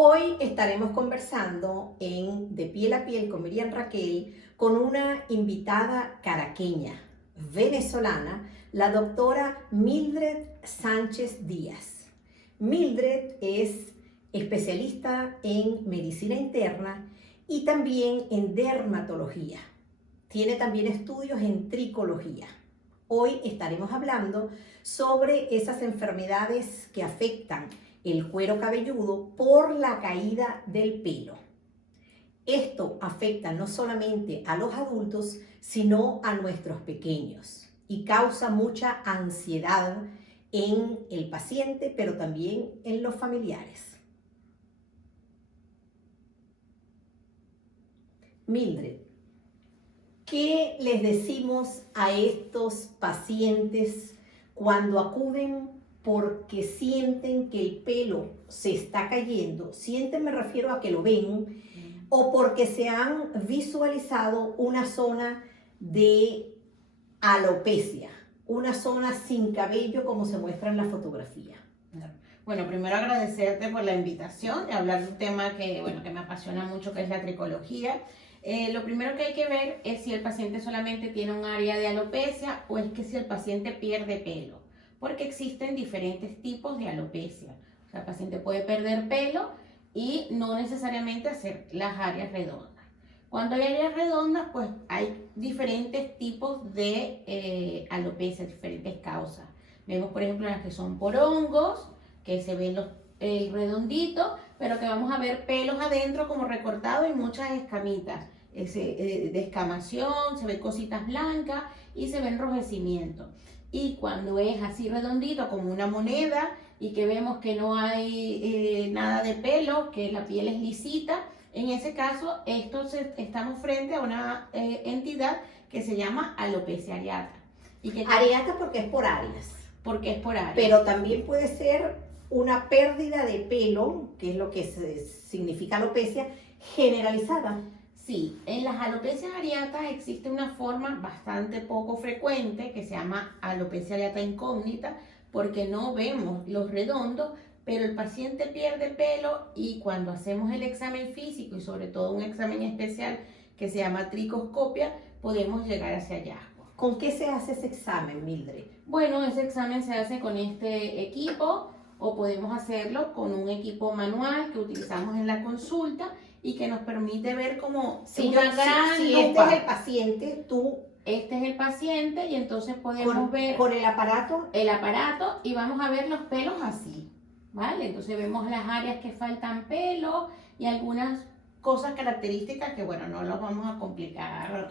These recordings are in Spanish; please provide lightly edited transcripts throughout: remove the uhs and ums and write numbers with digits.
Hoy estaremos conversando en De Piel a Piel con Miriam Raquel con una invitada caraqueña, venezolana, la doctora Mildred Sánchez Díaz. Mildred es especialista en medicina interna y también en dermatología. Tiene también estudios en tricología. Hoy estaremos hablando sobre esas enfermedades que afectan el cuero cabelludo por la caída del pelo. Esto afecta no solamente a los adultos, sino a nuestros pequeños y causa mucha ansiedad en el paciente, pero también en los familiares. Mildred, ¿qué les decimos a estos pacientes cuando acuden porque sienten que el pelo se está cayendo? Sienten, me refiero a que lo ven, o porque se han visualizado una zona de alopecia, una zona sin cabello como se muestra en la fotografía. Bueno, primero agradecerte por la invitación y hablar de un tema que me apasiona mucho, que es la tricología. Lo primero que hay que ver es si el paciente solamente tiene un área de alopecia o es que si el paciente pierde pelo, porque existen diferentes tipos de alopecia. O sea, el paciente puede perder pelo y no necesariamente hacer las áreas redondas. Cuando hay áreas redondas, pues hay diferentes tipos de alopecia, diferentes causas. Vemos, por ejemplo, las que son por hongos, que se ven el redondito, pero que vamos a ver pelos adentro como recortados y muchas escamitas. Descamación, se ven cositas blancas y se ve enrojecimiento. Y cuando es así redondito como una moneda y que vemos que no hay nada de pelo, que la piel es lisita, en ese caso estamos frente a una entidad que se llama alopecia areata. Areata porque es por áreas. Porque es por áreas. Pero también puede ser una pérdida de pelo, que es lo que significa alopecia, generalizada. Sí, en las alopecias areatas existe una forma bastante poco frecuente que se llama alopecia areata incógnita, porque no vemos los redondos, pero el paciente pierde pelo y cuando hacemos el examen físico y sobre todo un examen especial que se llama tricoscopia, podemos llegar a ese hallazgo. ¿Con qué se hace ese examen, Mildred? Bueno, ese examen se hace con este equipo o podemos hacerlo con un equipo manual que utilizamos en la consulta y que nos permite ver como si este es el paciente, este es el paciente y entonces podemos ver con el aparato y vamos a ver los pelos así, ¿vale? Entonces vemos las áreas que faltan pelo y algunas cosas características que, bueno, no los vamos a complicar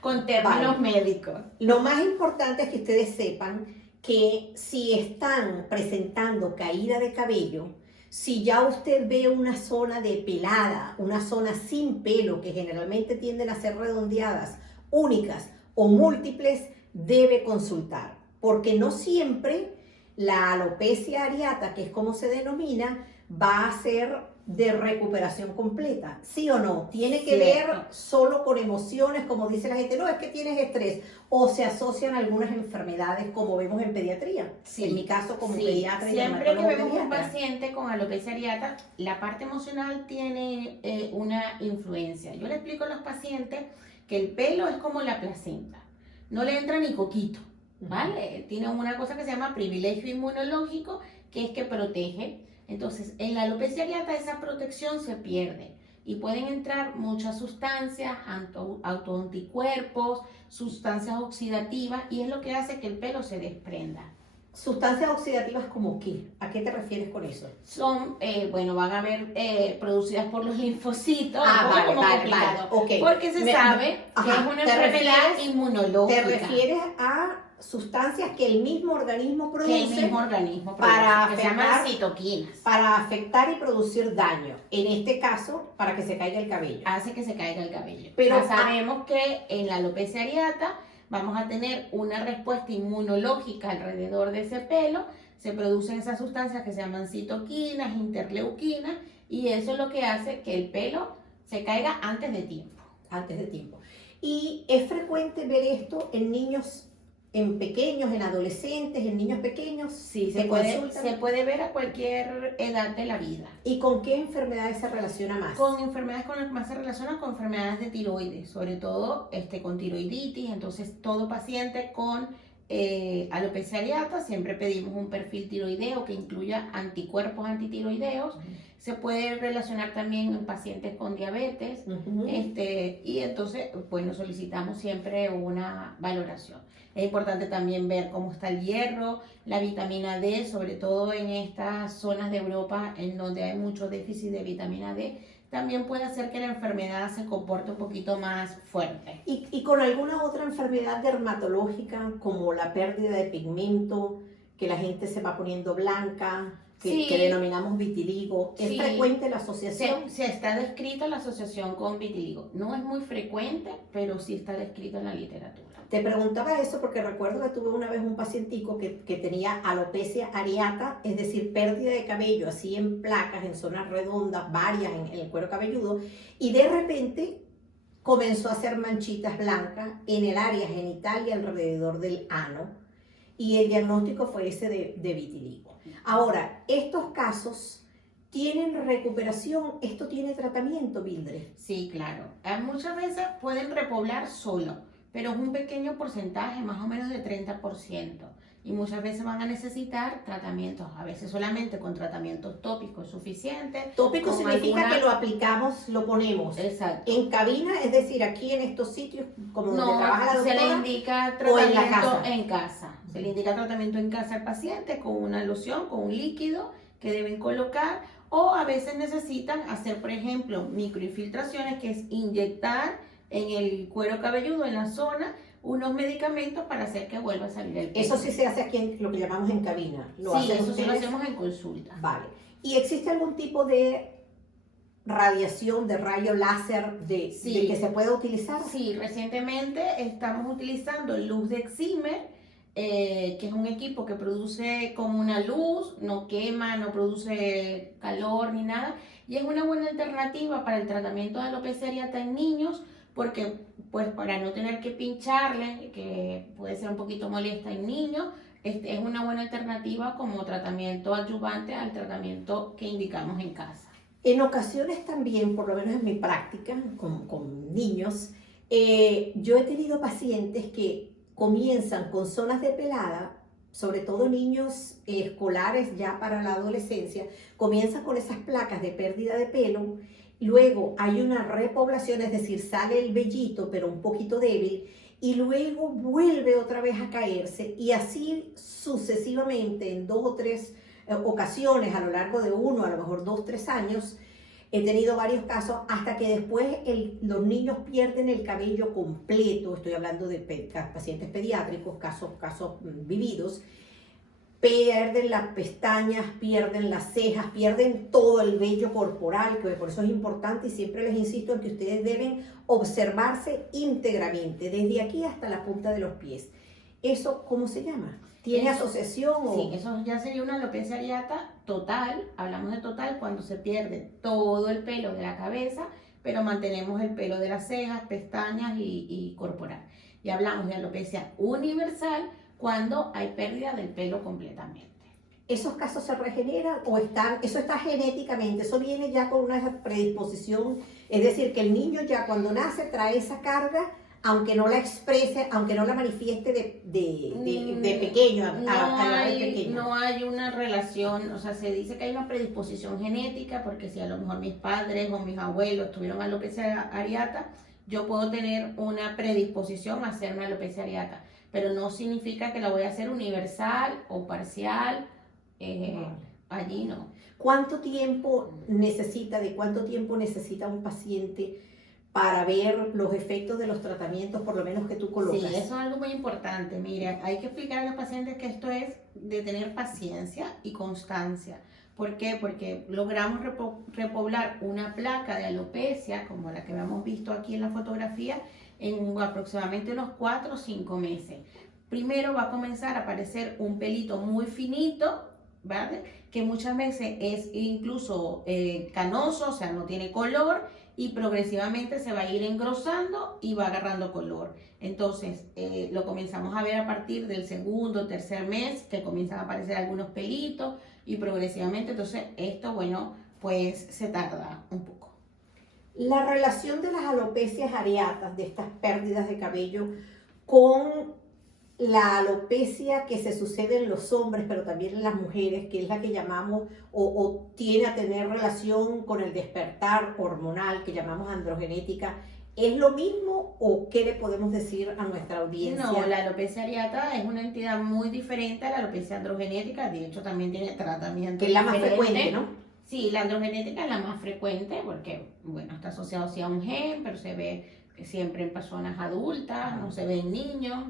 con términos médicos. Lo más importante es que ustedes sepan que si están presentando caída de cabello, si ya usted ve una zona depelada, una zona sin pelo, que generalmente tienden a ser redondeadas, únicas o múltiples, debe consultar, porque no siempre la alopecia areata, que es como se denomina, va a ser de recuperación completa, ¿sí o no? Tiene que ver solo con emociones, como dice la gente, no, es que tienes estrés, o se asocian algunas enfermedades como vemos en pediatría, en mi caso como pediatra y siempre que vemos un paciente con alopecia areata, la parte emocional tiene una influencia. Yo le explico a los pacientes que el pelo es como la placenta, no le entra ni coquito, ¿vale? Tiene una cosa que se llama privilegio inmunológico, que es que protege. Entonces, en la alopecia areata esa protección se pierde y pueden entrar muchas sustancias, autoanticuerpos, sustancias oxidativas, y es lo que hace que el pelo se desprenda. ¿Sustancias oxidativas como qué? ¿A qué te refieres con eso? Son, van a ver producidas por los linfocitos, vale. Okay. Porque se sabe que es una enfermedad inmunológica. ¿Te refieres a sustancias que el mismo organismo produce, para afectar, que se llaman citoquinas, para afectar y producir daño? En este caso, para que se caiga el cabello. Hace que se caiga el cabello. Pero sabemos que en la alopecia areata vamos a tener una respuesta inmunológica alrededor de ese pelo. Se producen esas sustancias que se llaman citoquinas, interleuquinas, y eso es lo que hace que el pelo se caiga antes de tiempo. Y es frecuente ver esto en niños en pequeños, en adolescentes, en niños pequeños? Sí, ¿Se consultan? se puede ver a cualquier edad de la vida. ¿Y con qué enfermedades se relaciona más? Con enfermedades con las que más se relacionan con enfermedades de tiroides, sobre todo con tiroiditis. Entonces, todo paciente con alopecia areata, siempre pedimos un perfil tiroideo que incluya anticuerpos antitiroideos. Se puede relacionar también en pacientes con diabetes, y entonces, bueno, solicitamos siempre una valoración. Es importante también ver cómo está el hierro, la vitamina D, sobre todo en estas zonas de Europa en donde hay mucho déficit de vitamina D, también puede hacer que la enfermedad se comporte un poquito más fuerte. ¿Y con alguna otra enfermedad dermatológica, como la pérdida de pigmento, que la gente se va poniendo blanca, que denominamos vitiligo? ¿Es frecuente la asociación? Se está descrita la asociación con vitiligo. No es muy frecuente, pero sí está descrita en la literatura. Te preguntaba eso porque recuerdo que tuve una vez un pacientico que tenía alopecia areata, es decir, pérdida de cabello, así en placas, en zonas redondas, varias en el cuero cabelludo, y de repente comenzó a hacer manchitas blancas en el área genital y alrededor del ano, y el diagnóstico fue ese de vitiligo. Ahora, estos casos ¿tienen recuperación? ¿Esto tiene tratamiento, Mildred? Sí, claro. Muchas veces pueden repoblar solo, pero es un pequeño porcentaje, más o menos de 30%. Y muchas veces van a necesitar tratamientos, a veces solamente con tratamientos tópicos es suficiente. Tópico significa que lo aplicamos, lo ponemos. Exacto. En cabina, es decir, aquí en estos sitios, como donde trabaja la doctora, se le indica tratamiento en casa. Se le indica tratamiento en casa al paciente con una loción, con un líquido que deben colocar, o a veces necesitan hacer, por ejemplo, microinfiltraciones, que es inyectar en el cuero cabelludo, en la zona, unos medicamentos para hacer que vuelva a salir el pelo. Eso sí se hace aquí en lo que llamamos en cabina. Sí, eso sí lo hacemos en consulta. Vale. ¿Y existe algún tipo de radiación, de rayo láser de que se pueda utilizar? Sí, recientemente estamos utilizando luz de Excimer, que es un equipo que produce como una luz, no quema, no produce calor ni nada, y es una buena alternativa para el tratamiento de alopecia areata en niños, porque pues para no tener que pincharle, que puede ser un poquito molesta en niños, es una buena alternativa como tratamiento adyuvante al tratamiento que indicamos en casa. En ocasiones también, por lo menos en mi práctica con niños, yo he tenido pacientes que comienzan con zonas de pelada, sobre todo niños escolares ya para la adolescencia, comienzan con esas placas de pérdida de pelo. Luego hay una repoblación, es decir, sale el vellito, pero un poquito débil, y luego vuelve otra vez a caerse, y así sucesivamente en 2 o 3 ocasiones a lo largo de 1, a lo mejor 2, 3 años. He tenido varios casos hasta que después los niños pierden el cabello completo. Estoy hablando de pacientes pediátricos, casos vividos. Pierden las pestañas, pierden las cejas, pierden todo el vello corporal, que por eso es importante, y siempre les insisto en que ustedes deben observarse íntegramente, desde aquí hasta la punta de los pies. ¿Eso cómo se llama? ¿Tiene asociación? Sí, eso ya sería una alopecia areata total. Hablamos de total cuando se pierde todo el pelo de la cabeza, pero mantenemos el pelo de las cejas, pestañas y corporal. Y hablamos de alopecia universal cuando hay pérdida del pelo completamente. ¿Esos casos se regeneran o eso está genéticamente? ¿Eso viene ya con una predisposición? Es decir, que el niño ya cuando nace trae esa carga, aunque no la exprese, aunque no la manifieste de pequeño a pequeño. No hay una relación, o sea, se dice que hay una predisposición genética, porque si a lo mejor mis padres o mis abuelos tuvieron alopecia areata, yo puedo tener una predisposición a hacer una alopecia areata, pero no significa que la voy a hacer universal o parcial, allí no. ¿De cuánto tiempo necesita un paciente para ver los efectos de los tratamientos, por lo menos que tú colocas? Sí, eso es algo muy importante. Mira, hay que explicar a los pacientes que esto es de tener paciencia y constancia. ¿Por qué? Porque logramos repoblar una placa de alopecia, como la que hemos visto aquí en la fotografía, en aproximadamente unos 4 o 5 meses. Primero va a comenzar a aparecer un pelito muy finito, ¿vale? Que muchas veces es incluso canoso, o sea, no tiene color y progresivamente se va a ir engrosando y va agarrando color. Entonces, lo comenzamos a ver a partir del segundo, tercer mes, que comienzan a aparecer algunos pelitos y progresivamente, entonces esto, bueno, pues se tarda un poco. La relación de las alopecias areatas, de estas pérdidas de cabello, con la alopecia que se sucede en los hombres, pero también en las mujeres, que es la que llamamos o tiene a tener relación con el despertar hormonal que llamamos androgenética, ¿es lo mismo o qué le podemos decir a nuestra audiencia? No, la alopecia areata es una entidad muy diferente a la alopecia androgenética, de hecho también tiene tratamiento Que es la más diferente. frecuente, ¿no? Sí, la androgenética es la más frecuente porque, bueno, está asociado sí a un gen, pero se ve siempre en personas adultas, no se ve en niños.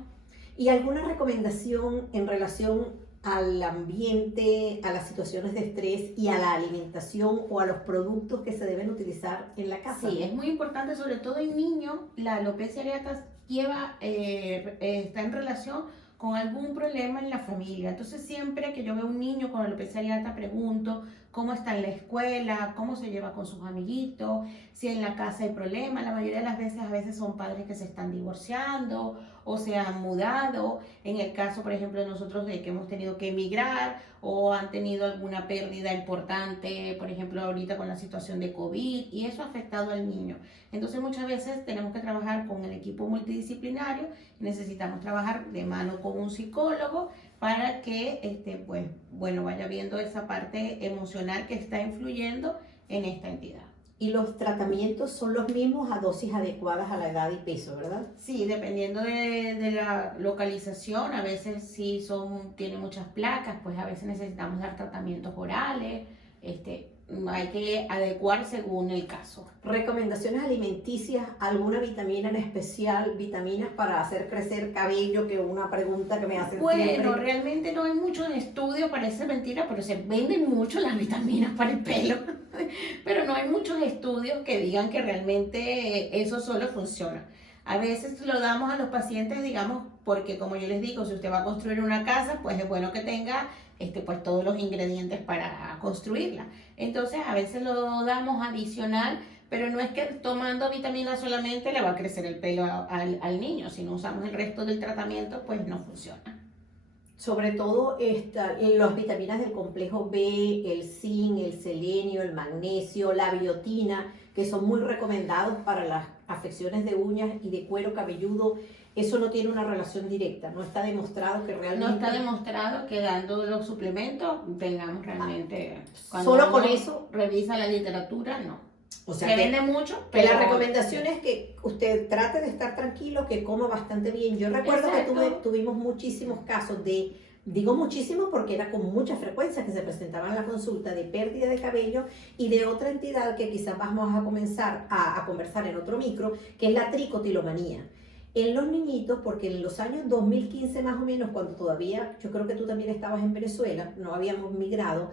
¿Y alguna recomendación en relación al ambiente, a las situaciones de estrés y a la alimentación o a los productos que se deben utilizar en la casa? Sí, es muy importante, sobre todo en niños, la alopecia areata está en relación con algún problema en la familia. Entonces, siempre que yo veo un niño con alopecia areata, pregunto cómo está en la escuela, cómo se lleva con sus amiguitos, si en la casa hay problemas. La mayoría de las veces, a veces son padres que se están divorciando o se han mudado. En el caso, por ejemplo, de nosotros de que hemos tenido que emigrar o han tenido alguna pérdida importante, por ejemplo, ahorita con la situación de COVID, y eso ha afectado al niño. Entonces, muchas veces tenemos que trabajar con el equipo multidisciplinario y necesitamos trabajar de mano con un psicólogo para que pues, bueno, vaya viendo esa parte emocional que está influyendo en esta entidad. Y los tratamientos son los mismos a dosis adecuadas a la edad y peso, ¿verdad? Sí, dependiendo de la localización, a veces si tiene muchas placas, pues a veces necesitamos dar tratamientos orales, hay que adecuar según el caso. Recomendaciones alimenticias, alguna vitamina en especial, vitaminas para hacer crecer cabello, que es una pregunta que me hacen Bueno, siempre. realmente no hay muchos estudios, parece mentira, pero se venden mucho las vitaminas para el pelo. Pero no hay muchos estudios que digan que realmente eso solo funciona. A veces lo damos a los pacientes, digamos, porque como yo les digo, si usted va a construir una casa, pues es bueno que tenga pues todos los ingredientes para construirla. Entonces, a veces lo damos adicional, pero no es que tomando vitaminas solamente le va a crecer el pelo al niño. Si no usamos el resto del tratamiento, pues no funciona. Sobre todo las vitaminas del complejo B, el zinc, el selenio, el magnesio, la biotina, que son muy recomendados para las afecciones de uñas y de cuero cabelludo. Eso no tiene una relación directa, no está demostrado que realmente... No está demostrado que dando los suplementos tengamos realmente... Solo con eso... Revisa la literatura, no. O sea, se vende mucho, pero la recomendación es que usted trate de estar tranquilo, que coma bastante bien. Yo recuerdo que tuvimos muchísimos casos digo muchísimos porque era con mucha frecuencia que se presentaban en la consulta de pérdida de cabello y de otra entidad que quizás vamos a comenzar a conversar en otro micro, que es la tricotilomanía. En los niñitos, porque en los años 2015 más o menos, cuando todavía, yo creo que tú también estabas en Venezuela, no habíamos migrado,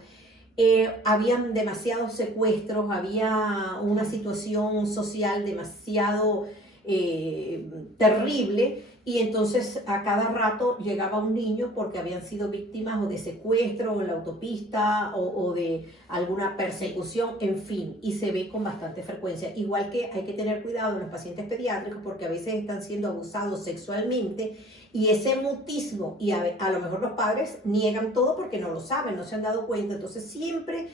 habían demasiados secuestros, había una situación social demasiado terrible, y entonces a cada rato llegaba un niño porque habían sido víctimas o de secuestro o en la autopista o de alguna persecución, en fin, y se ve con bastante frecuencia. Igual que hay que tener cuidado en los pacientes pediátricos porque a veces están siendo abusados sexualmente y ese mutismo, y a lo mejor los padres niegan todo porque no lo saben, no se han dado cuenta. Entonces siempre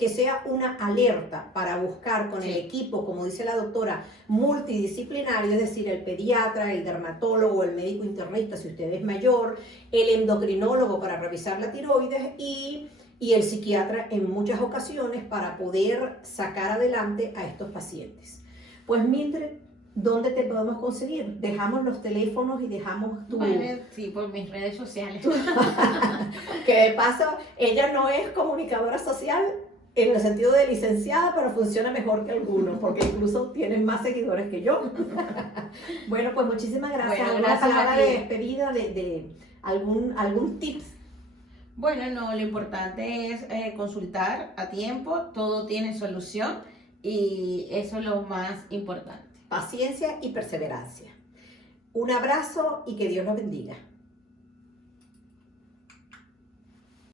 que sea una alerta para buscar con el equipo, como dice la doctora, multidisciplinario, es decir, el pediatra, el dermatólogo, el médico internista si usted es mayor, el endocrinólogo para revisar la tiroides y el psiquiatra en muchas ocasiones para poder sacar adelante a estos pacientes. Pues Mildred, ¿dónde te podemos conseguir? Dejamos los teléfonos y dejamos tu... Vale, sí, por mis redes sociales. Que de paso, ella no es comunicadora social en el sentido de licenciada, pero funciona mejor que algunos, porque incluso tienes más seguidores que yo. Bueno, pues muchísimas gracias. Bueno, ¿Alguna gracias palabra a ti. de despedida de algún tips? Bueno, no, lo importante es consultar a tiempo, todo tiene solución y eso es lo más importante. Paciencia y perseverancia. Un abrazo y que Dios los bendiga.